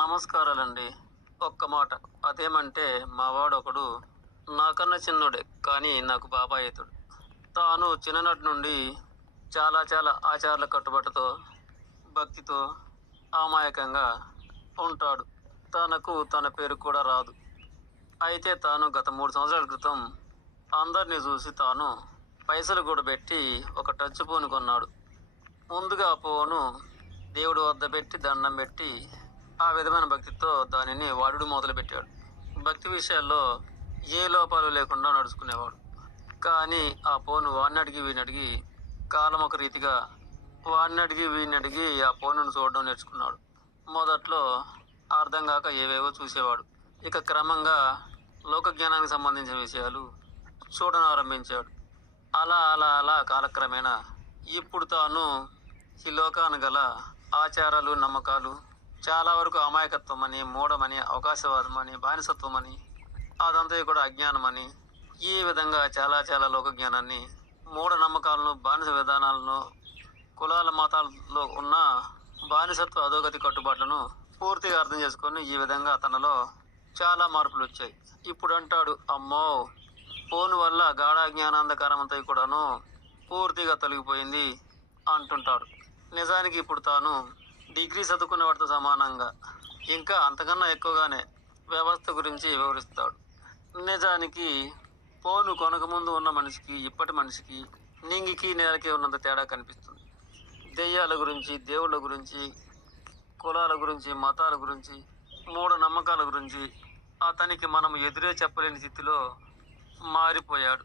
నమస్కారాలండి. ఒక్క మాట. అదేమంటే మా వాడొకడు నాకన్నా చిన్నోడే. కానీ నాకు బాబాయ్ అయితడు. తాను చిన్ననాటి నుండి చాలా చాలా ఆచారాల కట్టుబాటుతో, భక్తితో, అమాయకంగా ఉంటాడు. తనకు తన పేరు కూడా రాదు. అయితే తాను గత 3 సంవత్సరాల క్రితం అందరిని చూసి తాను పైసలు కూడబెట్టి ఒక టచ్ ఫోన్ కొన్నాడు. ముందుగా ఆ ఫోను దేవుడి వద్ద పెట్టి దండం పెట్టి ఆ విధమైన భక్తితో దానిని వాడుడు మొదలుపెట్టాడు. భక్తి విషయాల్లో ఏ లోపాలు లేకుండా నడుచుకునేవాడు. కానీ ఆ ఫోను వాడినడిగి వీడినడిగి కాలం ఒక రీతిగా వాడినడిగి వీడినడిగి ఆ ఫోనును చూడడం నేర్చుకున్నాడు. మొదట్లో అర్థం కాక ఏవేవో చూసేవాడు. ఇక క్రమంగా లోక జ్ఞానానికి సంబంధించిన విషయాలు చూడనారంభించాడు. అలా అలా అలా కాలక్రమేణా ఇప్పుడు తాను ఈ లోకాన గల ఆచారాలు, నమ్మకాలు, చాలా వరకు అమాయకత్వం అని, మూఢమని, అవకాశవాదం అని, బానిసత్వం అని, అదంతా కూడా అజ్ఞానం అని, ఈ విధంగా చాలా చాలా లోక జ్ఞానాన్ని, మూఢనమ్మకాలను, బానిస విధానాలను, కులాల మతాల్లో ఉన్న బానిసత్వ అధోగతి కట్టుబాట్లను పూర్తిగా అర్థం చేసుకొని ఈ విధంగా తనలో చాలా మార్పులు వచ్చాయి. ఇప్పుడు అంటాడు, అమ్మో ఫోన్ వల్ల గాఢ జ్ఞానాంధకారం అంతా కూడాను పూర్తిగా తొలగిపోయింది అంటుంటాడు. నిజానికి ఇప్పుడు తాను డిగ్రీ చదువుకున్న వాడితో సమానంగా, ఇంకా అంతకన్నా ఎక్కువగానే వ్యవస్థ గురించి వివరిస్తాడు. నిజానికి ఫోను కొనకముందు ఉన్న మనిషికి ఇప్పటి మనిషికి నింగికి నేలకి ఉన్నంత తేడా కనిపిస్తుంది. దెయ్యాల గురించి, దేవుళ్ళ గురించి, కులాల గురించి, మతాల గురించి, మూఢ నమ్మకాల గురించి అతనికి మనం ఎదురే చెప్పలేని స్థితిలో మారిపోయాడు.